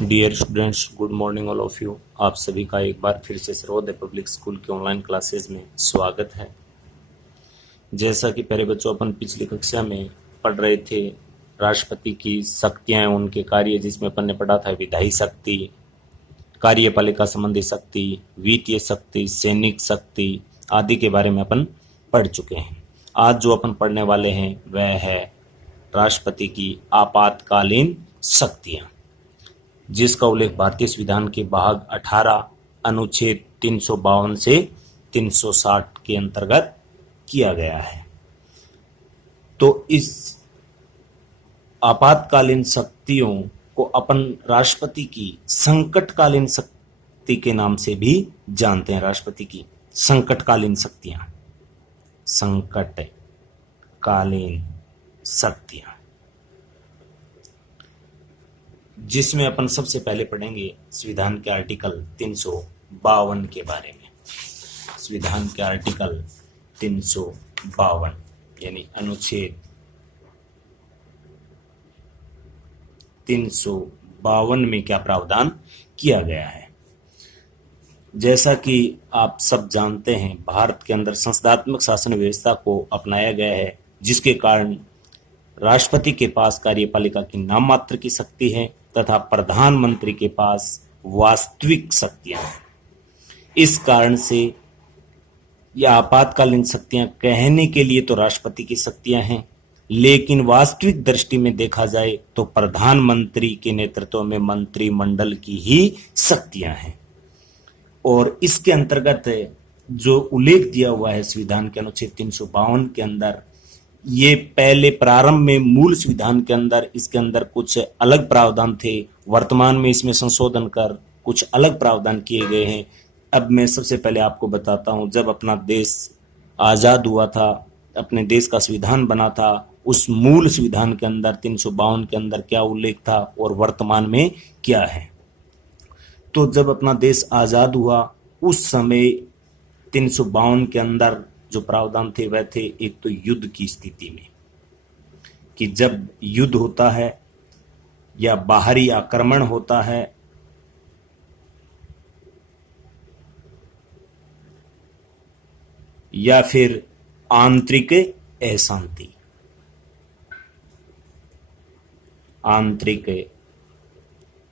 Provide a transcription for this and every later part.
Dear students, good morning all of you. आप सभी का एक बार फिर से सर्वोदय पब्लिक स्कूल के ऑनलाइन क्लासेस में स्वागत है। जैसा कि पहले बच्चों अपन पिछली कक्षा में पढ़ रहे थे राष्ट्रपति की शक्तियां, उनके कार्य, जिसमें अपन ने पढ़ा था विधायी शक्ति, कार्यपालिका संबंधी शक्ति, वित्तीय शक्ति, सैनिक शक्ति आदि के बारे में अपन पढ़ चुके हैं। आज जो अपन पढ़ने वाले हैं वह है राष्ट्रपति की आपातकालीन शक्तियां, जिसका उल्लेख भारतीय संविधान के भाग 18 अनुच्छेद 352 से 360 के अंतर्गत किया गया है। तो इस आपातकालीन शक्तियों को अपन राष्ट्रपति की संकटकालीन शक्ति के नाम से भी जानते हैं। राष्ट्रपति की संकटकालीन शक्तियां, संकटकालीन शक्तियां, जिसमें अपन सबसे पहले पढ़ेंगे संविधान के आर्टिकल 352 के बारे में। संविधान के आर्टिकल 352 यानी अनुच्छेद 352 में क्या प्रावधान किया गया है। जैसा कि आप सब जानते हैं, भारत के अंदर संसदात्मक शासन व्यवस्था को अपनाया गया है, जिसके कारण राष्ट्रपति के पास कार्यपालिका की नाम मात्र की शक्ति है तथा प्रधानमंत्री के पास वास्तविक शक्तियां हैं। इस कारण से यह आपातकालीन शक्तियां कहने के लिए तो राष्ट्रपति की शक्तियां हैं, लेकिन वास्तविक दृष्टि में देखा जाए तो प्रधानमंत्री के नेतृत्व में मंत्रिमंडल की ही शक्तियां हैं। और इसके अंतर्गत जो उल्लेख दिया हुआ है संविधान के अनुच्छेद 352 के अंदर, ये पहले प्रारंभ में मूल संविधान के अंदर इसके अंदर कुछ अलग प्रावधान थे। वर्तमान में इसमें संशोधन कर कुछ अलग प्रावधान किए गए हैं। अब मैं सबसे पहले आपको बताता हूं, जब अपना देश आजाद हुआ था, अपने देश का संविधान बना था, उस मूल संविधान के अंदर 352 के अंदर क्या उल्लेख था और वर्तमान में क्या है। तो जब अपना देश आजाद हुआ उस समय 352 के अंदर जो प्रावधान थे वह थे, एक तो युद्ध की स्थिति में, कि जब युद्ध होता है या बाहरी आक्रमण होता है या फिर आंतरिक अशांति, आंतरिक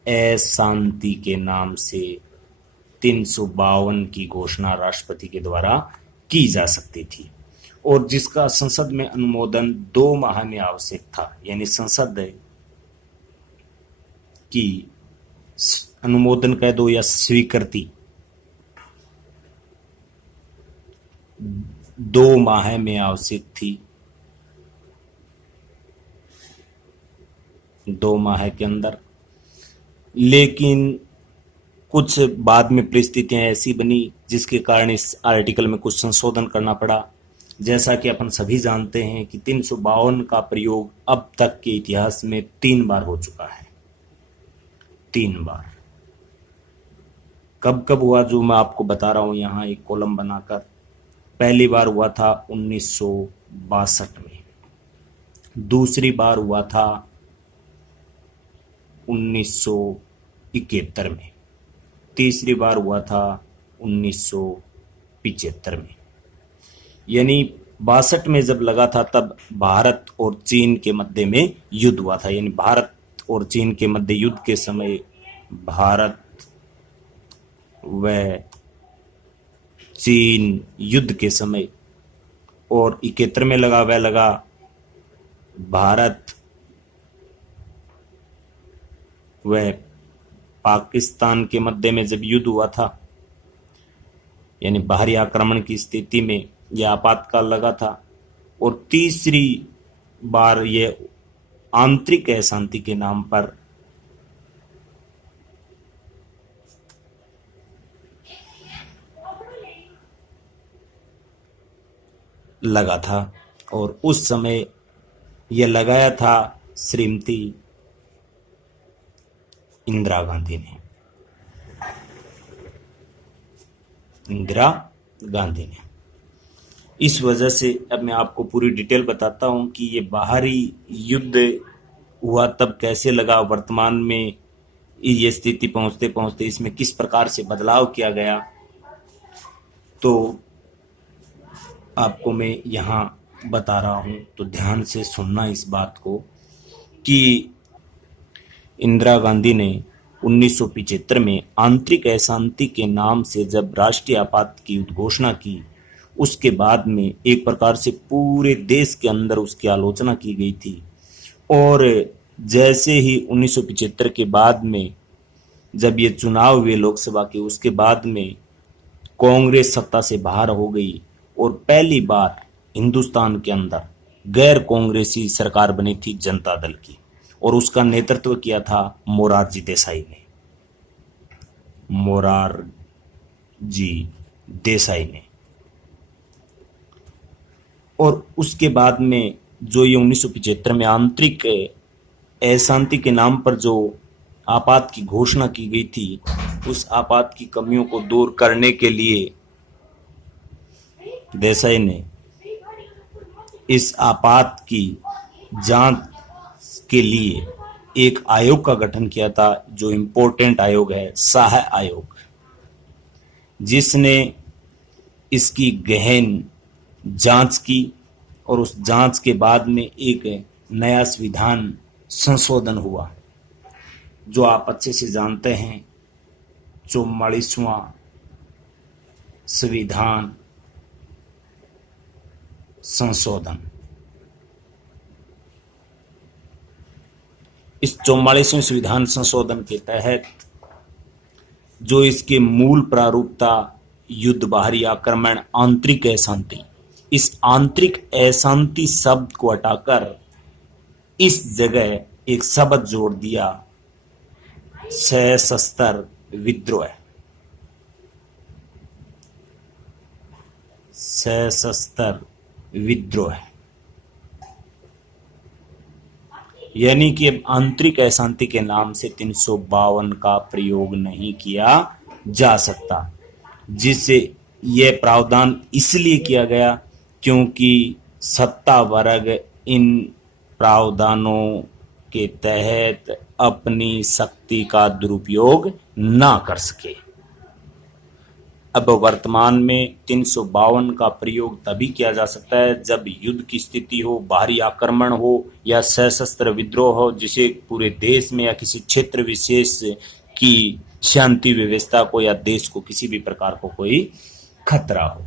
अशांति के नाम से 352 की घोषणा राष्ट्रपति के द्वारा की जा सकती थी, और जिसका संसद में अनुमोदन 2 माह में आवश्यक था। यानी संसद की अनुमोदन कह दो या स्वीकृति 2 माह में आवश्यक थी। 2 माह के अंदर, लेकिन कुछ बाद में परिस्थितियां ऐसी बनी जिसके कारण इस आर्टिकल में कुछ संशोधन करना पड़ा। जैसा कि अपन सभी जानते हैं कि 352 का प्रयोग अब तक के इतिहास में 3 बार हो चुका है। 3 बार। कब कब हुआ, जो मैं आपको बता रहा हूं यहां एक कॉलम बनाकर। पहली बार हुआ था 1962 में, दूसरी बार हुआ था 1971 में, तीसरी बार हुआ था 1975 में। यानी 62 में जब लगा था तब भारत और चीन के मध्य में युद्ध हुआ था। यानी भारत और चीन के मध्य युद्ध के समय भारत व चीन युद्ध के समय, और 71 में लगा वह लगा भारत व पाकिस्तान के मध्य में जब युद्ध हुआ था। यानी बाहरी आक्रमण की स्थिति में यह आपातकाल लगा था। और तीसरी बार यह आंतरिक अशांति के नाम पर लगा था, और उस समय यह लगाया था श्रीमती इंदिरा गांधी ने। इंदिरा गांधी ने। इस वजह से अब मैं आपको पूरी डिटेल बताता हूं कि ये बाहरी युद्ध हुआ तब कैसे लगा, वर्तमान में ये स्थिति पहुंचते पहुंचते इसमें किस प्रकार से बदलाव किया गया, तो आपको मैं यहाँ बता रहा हूँ, तो ध्यान से सुनना इस बात को कि इंदिरा गांधी ने 1975 में आंतरिक अशांति के नाम से जब राष्ट्रीय आपात की उद्घोषणा की, उसके बाद में एक प्रकार से पूरे देश के अंदर उसकी आलोचना की गई थी। और जैसे ही 1975 के बाद में जब ये चुनाव हुए लोकसभा के, उसके बाद में कांग्रेस सत्ता से बाहर हो गई और पहली बार हिंदुस्तान के अंदर गैर कांग्रेसी सरकार बनी थी जनता दल की, और उसका नेतृत्व किया था मोरारजी देसाई ने। मोरारजी देसाई ने। और उसके बाद में जो ये 1975 में आंतरिक अशांति के नाम पर जो आपात की घोषणा की गई थी, उस आपात की कमियों को दूर करने के लिए देसाई ने इस आपात की जांच के लिए एक आयोग का गठन किया था, जो इम्पोर्टेंट आयोग है, शाह आयोग, जिसने इसकी गहन जांच की। और उस जांच के बाद में एक नया संविधान संशोधन हुआ, जो आप अच्छे से जानते हैं, 44वां संविधान संशोधन। इस 44वें संविधान संशोधन के तहत जो इसके मूल प्रारूप था, युद्ध, बाहरी आक्रमण, आंतरिक अशांति, इस आंतरिक अशांति शब्द को हटाकर इस जगह एक शब्द जोड़ दिया, सशस्त्र विद्रोह। सशस्त्र विद्रोह यानी कि अब आंतरिक अशांति के नाम से 352 का प्रयोग नहीं किया जा सकता, जिससे यह प्रावधान इसलिए किया गया क्योंकि सत्ता वर्ग इन प्रावधानों के तहत अपनी शक्ति का दुरुपयोग ना कर सके। अब वर्तमान में 352 का प्रयोग तभी किया जा सकता है जब युद्ध की स्थिति हो, बाहरी आक्रमण हो या सशस्त्र विद्रोह हो, जिसे पूरे देश में या किसी क्षेत्र विशेष की शांति व्यवस्था को या देश को किसी भी प्रकार को कोई खतरा हो।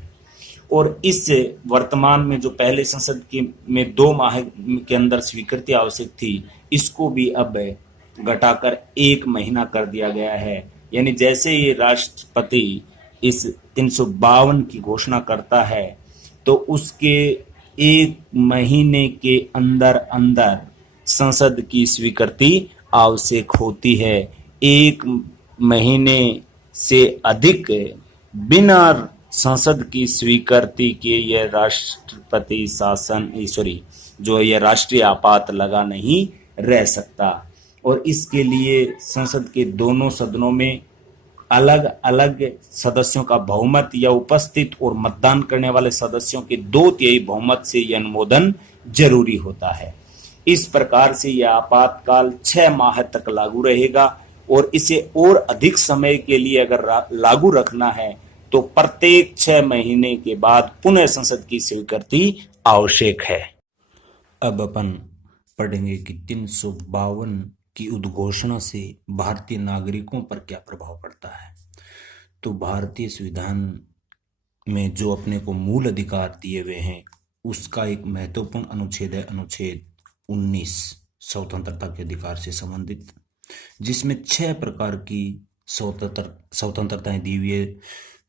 और इस वर्तमान में जो पहले संसद की में 2 माह के अंदर स्वीकृति आवश्यक थी, इसको भी अब घटाकर 1 महीना कर दिया गया है। यानी जैसे ही राष्ट्रपति इस 352 की घोषणा करता है, तो उसके 1 महीने के अंदर अंदर संसद की स्वीकृति आवश्यक होती है। 1 महीने से अधिक बिना संसद की स्वीकृति के यह राष्ट्रपति शासन जो यह राष्ट्रीय आपात लगा नहीं रह सकता। और इसके लिए संसद के दोनों सदनों में अलग अलग सदस्यों का बहुमत या उपस्थित और मतदान करने वाले सदस्यों के 2/3 बहुमत से यह अनुमोदन जरूरी होता है। इस प्रकार से यह आपातकाल 6 माह तक लागू रहेगा, और इसे और अधिक समय के लिए अगर लागू रखना है तो प्रत्येक 6 महीने के बाद पुनः संसद की स्वीकृति आवश्यक है। अब अपन पढ़ेंगे कि 352 की उद्घोषणा से भारतीय नागरिकों पर क्या प्रभाव पड़ता है। तो भारतीय संविधान में जो अपने को मूल अधिकार दिए हुए हैं, उसका एक महत्वपूर्ण अनुच्छेद है अनुच्छेद 19 स्वतंत्रता के अधिकार से संबंधित, जिसमें 6 प्रकार की स्वतंत्रताएं दी हुई है,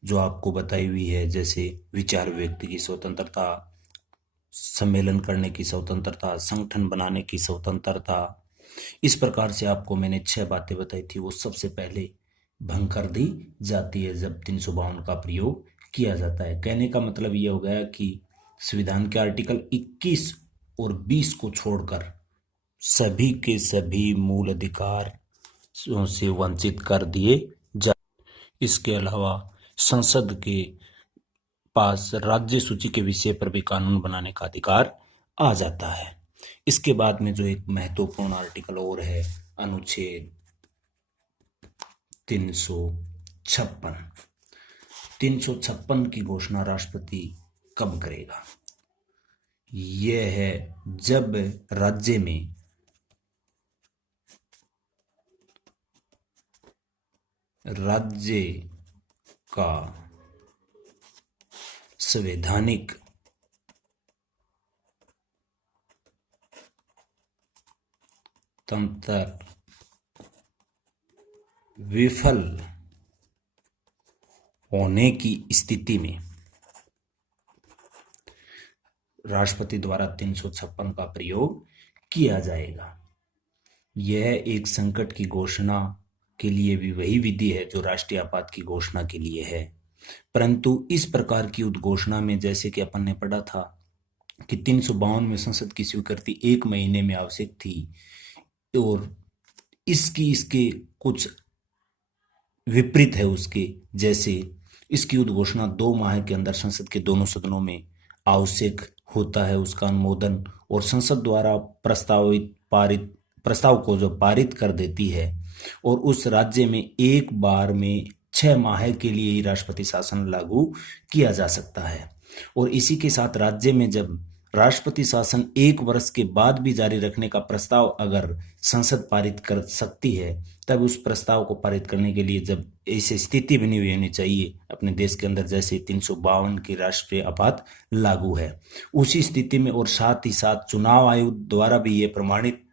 जो आपको बताई हुई है, जैसे विचार व्यक्ति की स्वतंत्रता, सम्मेलन करने की स्वतंत्रता, संगठन बनाने की स्वतंत्रता। इस प्रकार से आपको मैंने 6 बातें बताई थी, वो सबसे पहले भंग कर दी जाती है जब 352 का प्रयोग किया जाता है। कहने का मतलब ये हो गया कि संविधान के आर्टिकल 21 और 20 को छोड़कर सभी के सभी मूल अधिकार से वंचित कर दिए जा। इसके अलावा संसद के पास राज्य सूची के विषय पर भी कानून बनाने का अधिकार आ जाता है। इसके बाद में जो एक महत्वपूर्ण आर्टिकल और है, अनुच्छेद 356। 356 की घोषणा राष्ट्रपति कब करेगा? यह है जब राज्य का संवैधानिक तंत्र विफल होने की स्थिति में राष्ट्रपति द्वारा 356 का प्रयोग किया जाएगा। यह एक संकट की घोषणा के लिए भी वही विधि है जो राष्ट्रीय आपात की घोषणा के लिए है, परंतु इस प्रकार की उद्घोषणा में जैसे कि अपन ने पढ़ा था कि 352 में संसद की स्वीकृति 1 महीने में आवश्यक थी और इसके कुछ विपरीत है उसके, जैसे इसकी उद्घोषणा 2 माह के अंदर संसद के दोनों सदनों में आवश्यक होता है उसका अनुमोदन, और संसद द्वारा प्रस्ताव को जो पारित कर देती है और उस राज्य में एक बार में 6 माह के लिए ही राष्ट्रपति शासन लागू किया जा सकता है। और इसी के साथ राज्य में जब राष्ट्रपति शासन 1 वर्ष के बाद भी जारी रखने का प्रस्ताव अगर संसद पारित कर सकती है, तब उस प्रस्ताव को पारित करने के लिए जब ऐसी स्थिति बनी हुई होनी चाहिए अपने देश के अंदर जैसे 352 की राष्ट्रीय आपात लागू है, उसी स्थिति में और साथ ही साथ चुनाव आयोग द्वारा भी ये प्रमाणित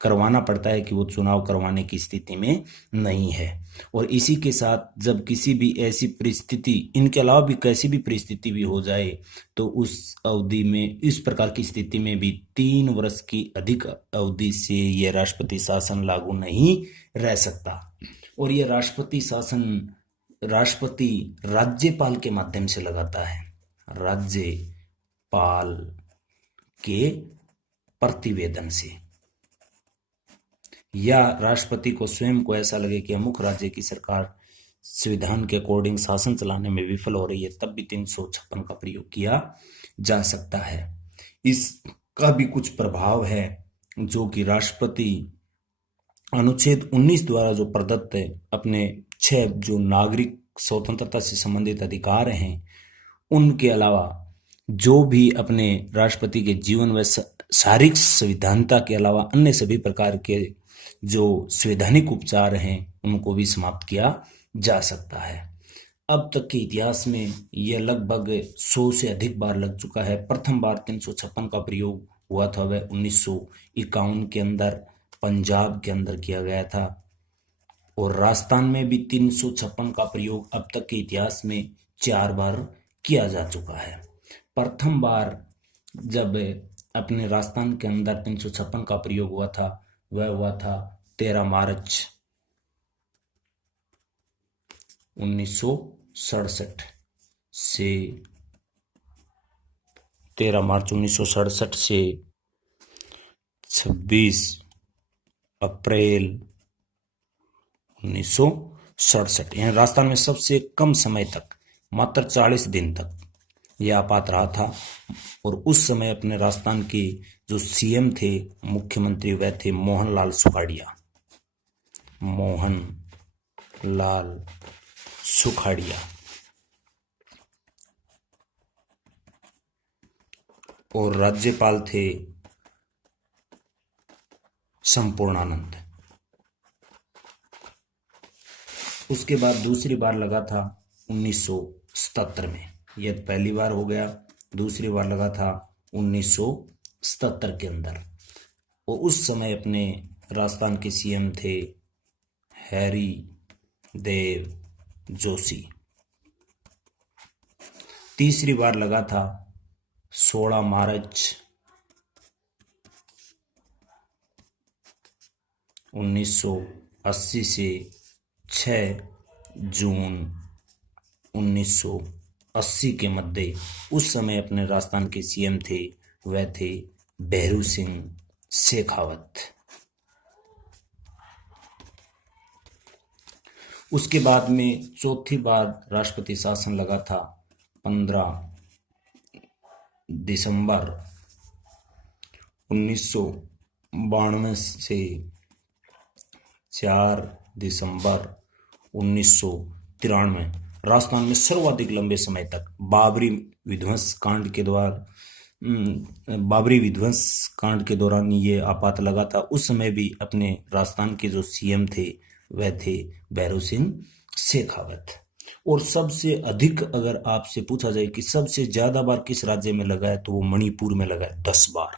करवाना पड़ता है कि वो चुनाव करवाने की स्थिति में नहीं है। और इसी के साथ जब किसी भी ऐसी परिस्थिति, इनके अलावा भी कैसी भी परिस्थिति भी हो जाए, तो उस अवधि में इस प्रकार की स्थिति में भी 3 वर्ष की अधिक अवधि से यह राष्ट्रपति शासन लागू नहीं रह सकता। और यह राष्ट्रपति शासन राष्ट्रपति राज्यपाल के माध्यम से लगाता है, राज्यपाल के प्रतिवेदन से, या राष्ट्रपति को स्वयं को ऐसा लगे कि अमुक राज्य की सरकार संविधान के अकॉर्डिंग शासन चलाने में विफल हो रही है, तब भी 356 का प्रयोग किया जा सकता है। इसका भी कुछ प्रभाव है जो कि राष्ट्रपति अनुच्छेद 19 द्वारा जो प्रदत्त है अपने 6 जो नागरिक स्वतंत्रता से संबंधित अधिकार हैं, उनके अलावा जो भी अपने राष्ट्रपति के जीवन व शारीरिक संविधानता के अलावा अन्य सभी प्रकार के जो संवैधानिक उपचार हैं उनको भी समाप्त किया जा सकता है। अब तक के इतिहास में यह लगभग 100 से अधिक बार लग चुका है। प्रथम बार 356 का प्रयोग हुआ था वह 1951 के अंदर पंजाब के अंदर किया गया था, और राजस्थान में भी 356 का प्रयोग अब तक के इतिहास में 4 बार किया जा चुका है। प्रथम बार जब अपने राजस्थान के अंदर 356 का प्रयोग हुआ था वह हुआ था 13 मार्च 1967 से 13 मार्च 1967 से 26 अप्रैल 1967। यह राजस्थान में सबसे कम समय तक मात्र 40 दिन तक यह आपात रहा था। और उस समय अपने राजस्थान के जो सीएम थे, मुख्यमंत्री, वह थे मोहनलाल सुखाड़िया। मोहनलाल सुखाड़िया। और राज्यपाल थे संपूर्णानंद। उसके बाद दूसरी बार लगा था 1977 में, यह पहली बार हो गया। दूसरी बार लगा था 1977 के अंदर, और उस समय अपने राजस्थान के सीएम थे हैरी देव जोशी। तीसरी बार लगा था 16 मार्च 1980 से 6 जून 1980 के मध्य। उस समय अपने राजस्थान के सीएम थे वह थे भैरू सिंह शेखावत। उसके बाद में चौथी बार राष्ट्रपति शासन लगा था 15 दिसंबर 1992 से 4 दिसंबर 1993। राजस्थान में सर्वाधिक लंबे समय तक बाबरी विध्वंस कांड के दौरान ये आपात लगा था। उस समय भी अपने राजस्थान के जो सीएम थे वह थे भैरों सिंह शेखावत। और सबसे अधिक अगर आपसे पूछा जाए कि सबसे ज्यादा बार किस राज्य में लगा है, तो वो मणिपुर में लगा है 10 बार।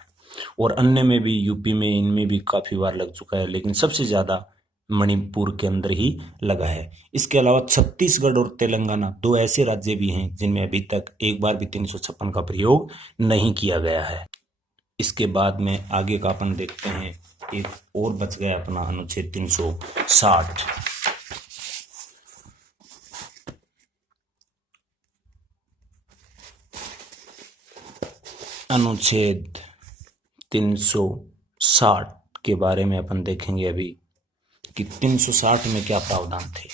और अन्य में भी, यूपी में, इनमें भी काफी बार लग चुका है, लेकिन सबसे ज्यादा मणिपुर के अंदर ही लगा है। इसके अलावा छत्तीसगढ़ और तेलंगाना दो ऐसे राज्य भी हैं जिनमें अभी तक एक बार भी 356 का प्रयोग नहीं किया गया है। इसके बाद में आगे का अपन देखते हैं, एक और बच गया अपना अनुच्छेद 360। अनुच्छेद 360 के बारे में अपन देखेंगे अभी कि 360 में क्या प्रावधान थे।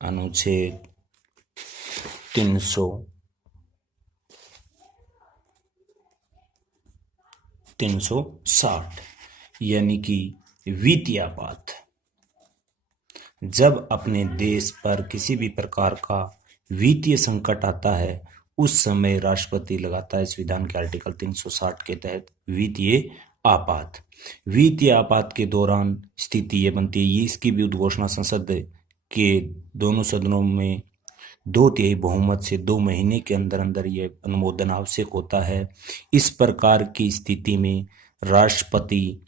अनुच्छेद 360 यानी कि वित्तीय आपात। जब अपने देश पर किसी भी प्रकार का वित्तीय संकट आता है, उस समय राष्ट्रपति लगाता है संविधान के आर्टिकल 360 के तहत वित्तीय आपात। वित्तीय आपात के दौरान स्थिति ये बनती है, ये इसकी भी उद्घोषणा संसद के दोनों सदनों में 2/3 बहुमत से 2 महीने के अंदर अंदर ये अनुमोदन आवश्यक होता है। इस प्रकार की स्थिति में राष्ट्रपति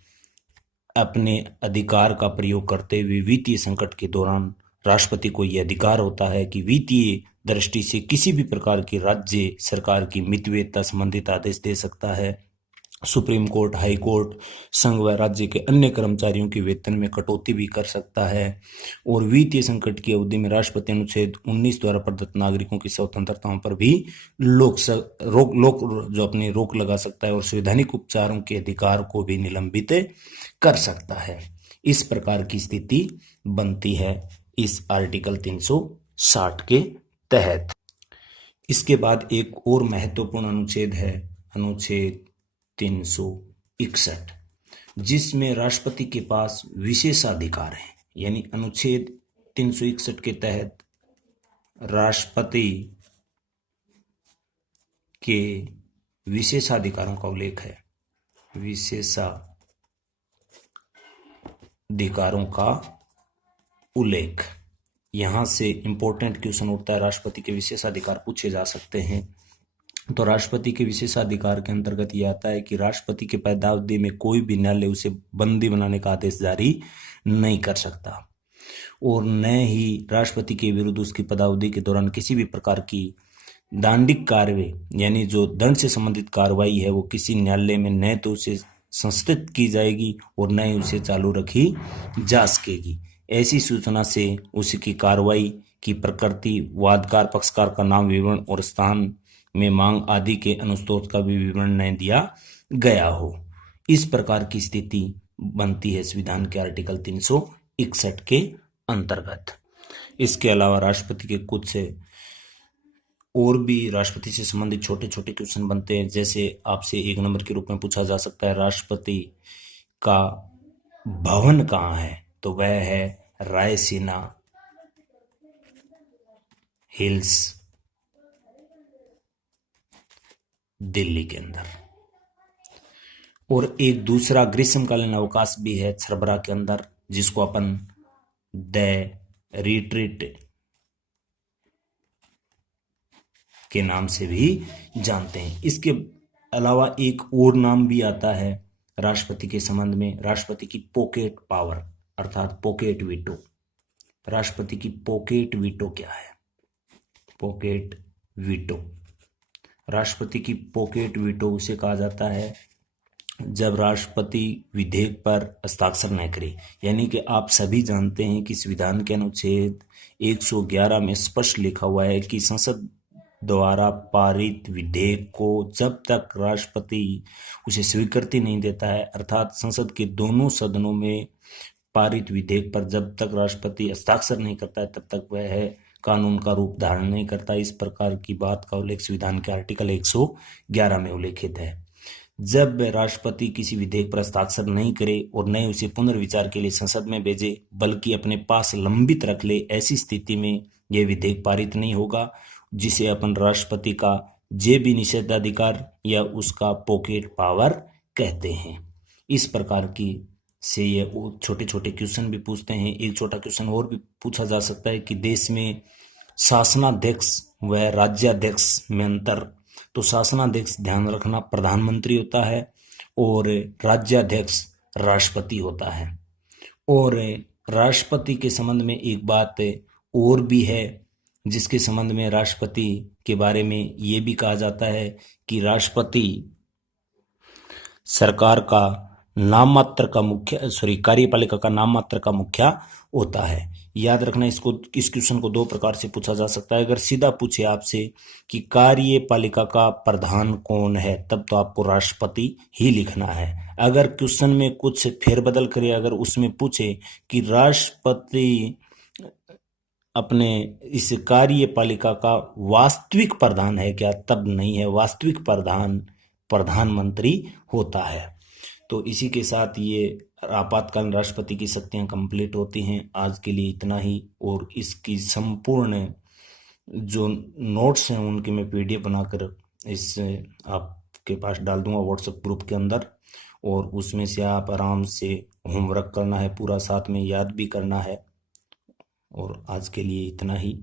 अपने अधिकार का प्रयोग करते हुए वित्तीय संकट के दौरान राष्ट्रपति को यह अधिकार होता है कि वित्तीय दृष्टि से किसी भी प्रकार की राज्य सरकार की मितव्ययता संबंधित आदेश दे सकता है। सुप्रीम कोर्ट, हाई कोर्ट, संघ व राज्य के अन्य कर्मचारियों के वेतन में कटौती भी कर सकता है। और वित्तीय संकट की अवधि में राष्ट्रपति अनुच्छेद 19 द्वारा प्रदत्त नागरिकों की स्वतंत्रताओं पर भी रोक लगा सकता है और संवैधानिक उपचारों के अधिकार को भी निलंबित कर सकता है। इस प्रकार की स्थिति बनती है इस आर्टिकल 360 के तहत। इसके बाद एक और महत्वपूर्ण अनुच्छेद है, अनुच्छेद 361, जिसमें राष्ट्रपति के पास विशेषाधिकार है। यानी अनुच्छेद 361 के तहत राष्ट्रपति के विशेषाधिकारों का उल्लेख है। विशेषाधिकारों का उल्लेख, यहां से इंपॉर्टेंट क्वेश्चन उठता है, राष्ट्रपति के विशेषाधिकार पूछे जा सकते हैं। तो राष्ट्रपति के विशेषाधिकार के अंतर्गत यह आता है कि राष्ट्रपति के पदावधि में कोई भी न्यायालय उसे बंदी बनाने का आदेश जारी नहीं कर सकता, और न ही राष्ट्रपति के विरुद्ध उसकी पदावधि के दौरान किसी भी प्रकार की दंडिक कार्रवाई यानी जो दंड से संबंधित कार्रवाई है वो किसी न्यायालय में न तो उसे संस्थित की जाएगी और न ही उसे चालू रखी जा सकेगी। ऐसी सूचना से उसकी कार्रवाई की प्रकृति, वादकार पक्षकार का नाम, विवरण और स्थान में मांग आदि के अनुस्तोष का भी विवरण नहीं दिया गया हो। इस प्रकार की स्थिति बनती है संविधान के आर्टिकल 361 के अंतर्गत। इसके अलावा राष्ट्रपति के कुछ से और भी राष्ट्रपति से संबंधित छोटे छोटे क्वेश्चन बनते हैं। जैसे आपसे 1 नंबर के रूप में पूछा जा सकता है, राष्ट्रपति का भवन कहाँ है? तो वह है रायसीना हिल्स, दिल्ली के अंदर। और एक दूसरा ग्रीष्मकालीन अवकाश भी है छरबरा के अंदर, जिसको अपन द रिट्रीट के नाम से भी जानते हैं। इसके अलावा एक और नाम भी आता है राष्ट्रपति के संबंध में, राष्ट्रपति की पॉकेट पावर अर्थात पॉकेट वीटो। राष्ट्रपति की पॉकेट वीटो क्या है? पॉकेट वीटो, राष्ट्रपति की पॉकेट वीटो उसे कहा जाता है जब राष्ट्रपति विधेयक पर हस्ताक्षर न करे। यानी कि आप सभी जानते हैं कि संविधान के अनुच्छेद 111 में स्पष्ट लिखा हुआ है कि संसद द्वारा पारित विधेयक को जब तक राष्ट्रपति उसे स्वीकृति नहीं देता है, अर्थात संसद के दोनों सदनों में पारित विधेयक पर जब तक राष्ट्रपति हस्ताक्षर नहीं करता है, तब तक वह कानून का रूप धारण नहीं करता। इस प्रकार की बात का उल्लेख संविधान के आर्टिकल 111 में उल्लेखित है। जब राष्ट्रपति किसी विधेयक पर हस्ताक्षर नहीं करे और न उसे पुनर्विचार के लिए संसद में भेजे बल्कि अपने पास लंबित रख ले, ऐसी स्थिति में यह विधेयक पारित नहीं होगा, जिसे अपन राष्ट्रपति का जेबी निषेधाधिकार या उसका पॉकेट पावर कहते हैं। इस प्रकार की से ये छोटे छोटे क्वेश्चन भी पूछते हैं। एक छोटा क्वेश्चन और भी पूछा जा सकता है कि देश में शासनाध्यक्ष व राज्याध्यक्ष में अंतर। तो शासनाध्यक्ष ध्यान रखना प्रधानमंत्री होता है और राज्याध्यक्ष राष्ट्रपति होता है। और राष्ट्रपति के संबंध में एक बात और भी है, जिसके संबंध में राष्ट्रपति के बारे में ये भी कहा जाता है कि राष्ट्रपति सरकार का नाममात्र का मुखिया कार्यपालिका का नाममात्र का मुखिया होता है। याद रखना, इस क्वेश्चन को दो प्रकार से पूछा जा सकता है। अगर सीधा पूछे आपसे कि कार्यपालिका का प्रधान कौन है, तब तो आपको राष्ट्रपति ही लिखना है। अगर क्वेश्चन में कुछ फेरबदल करे, अगर उसमें पूछे कि राष्ट्रपति अपने इस कार्यपालिका का वास्तविक प्रधान है क्या, तब नहीं है, वास्तविक प्रधान प्रधानमंत्री होता है। तो इसी के साथ ये आपातकालीन राष्ट्रपति की शक्तियां कंप्लीट होती हैं। आज के लिए इतना ही, और इसकी संपूर्ण जो नोट्स हैं उनके मैं पीडीएफ बनाकर इस आपके पास डाल दूंगा व्हाट्सएप ग्रुप के अंदर, और उसमें से आप आराम से होमवर्क करना है, पूरा साथ में याद भी करना है। और आज के लिए इतना ही।